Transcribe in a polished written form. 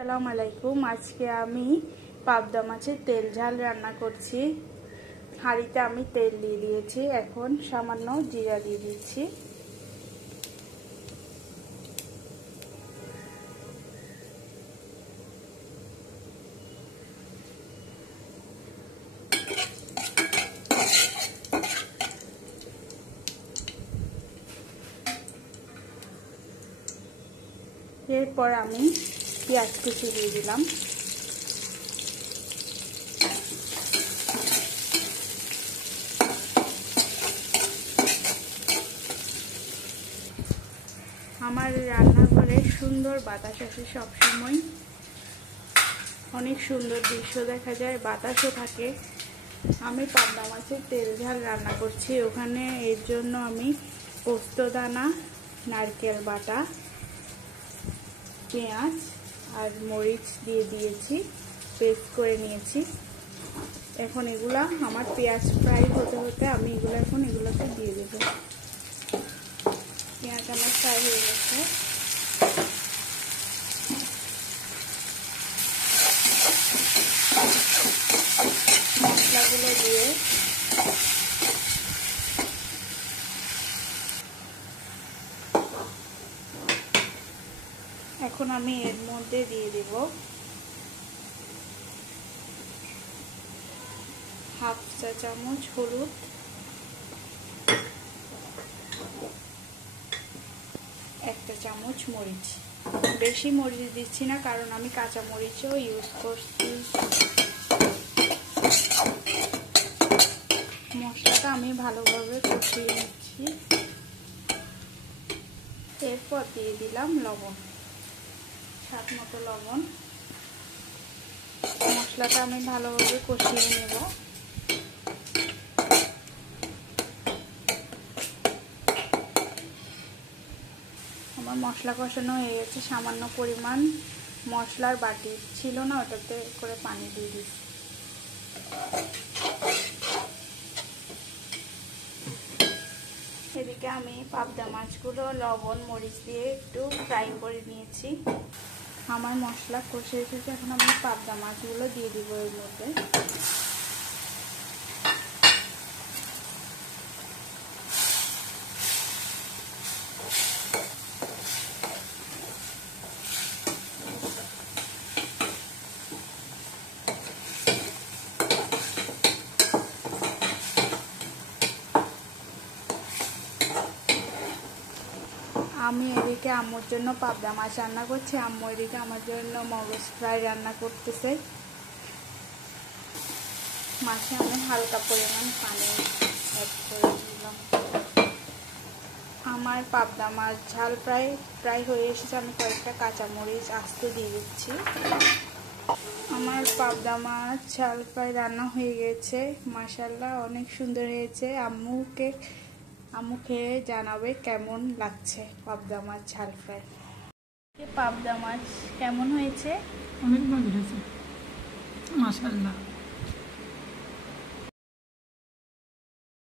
আসসালামু আলাইকুম। আজকে আমি পাবদা মাছের তেল ঝাল রান্না করছি। হাঁড়িতে আমি তেল দিয়ে দিয়েছি, এখন সামান্য জিরা দিয়ে দিচ্ছি। এরপর আমি পেঁয়াজ কুচি দিয়ে দিলাম। আমার রান্নাঘরে সুন্দর বাতাস আসে সবসময়, অনেক সুন্দর দৃশ্য দেখা যায়, বাতাসও থাকে। আমি পাবদা মাছের তেল ঝাল রান্না করছি, ওখানে এর জন্য আমি পোস্তদানা, নারকেল বাটা, পেঁয়াজ আর মরিচ দিয়ে দিয়েছি, পেস্ট করে নিয়েছি। এখন এগুলা আমার পেঁয়াজ ফ্রাই হতে হতে আমি এগুলোকে দিয়ে দেব। পেঁয়াজ আমার ফ্রাই হয়ে গেছে। মশলাগুলো দিয়ে এখন আমি এর মধ্যে দিয়ে দেব হাফ চা চামচ হলুদ, 1 চামচ মরিচ। বেশি মরিচ দিচ্ছি না, কারণ আমি কাঁচা মরিচও ইউজ করছি। মশলাটা আমি ভালোভাবে কষিয়ে নিচ্ছি। এরপর দিয়ে দিলাম লবণ, স্বাদ মতো লবণ। মশলাটা আমি ভালোভাবে কষিয়ে নেব। আমার মশলা কষানো হয়ে গেছে। সামান্য পরিমাণ মশলার বাটি ছিল না, ওটাতে করে পানি দিয়ে দিচ্ছি। এদিকে আমি পাবদা মাছগুলো লবণ মরিচ দিয়ে একটু ফ্রাই করে নিয়েছি। আমার মশলা কষে এসেছে, এখন আমি পাবদা মাছগুলো দিয়ে দিব এর মধ্যে। আমি এদিকে আম্মুর জন্য পাবদা মাছ রান্না করছি, আম্মু এদিকে আমার জন্য মগজ ফ্রাই রান্না করতেছে। মাছে আমি হালকা পরিমাণ পানি অ্যাড করে দিলাম। আমার পাবদা মাছ ঝাল প্রায় হয়ে এসেছে। আমি কয়েকটা কাঁচামরিচ আস্ত দিয়ে দিচ্ছি। আমার পাবদা মাছ ঝাল ফ্রাই রান্না হয়ে গেছে। মাশাআল্লাহ, অনেক সুন্দর হয়েছে। আম্মু খেয়ে জানাবে কেমন লাগছে পাবদা মাছ ঝাল ফ্রাই। পাবদা মাছ কেমন হয়েছে? অনেক ভালো হয়েছে, মাশাআল্লাহ।